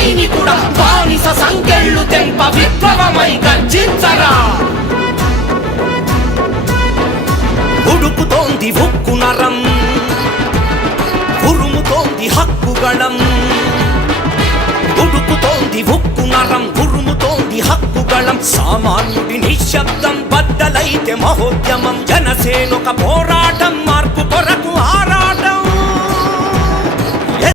సైనికుడా బానిస సంకెళ్ళు తెంప విప్లవమై గర్జించరా. ఉడుకుతోంది ఉక్కు నరం, ఉరుముతోంది హక్కుగళం. ఉడుకుతోంది ఉక్కు నరం, ఉరుముతోంది హక్కుగళం. సామాన్యుడి నిశ్శబ్దం బద్దలైతే మహోద్యమం. జనసేనొక పోరాటం మార్పు కొరకు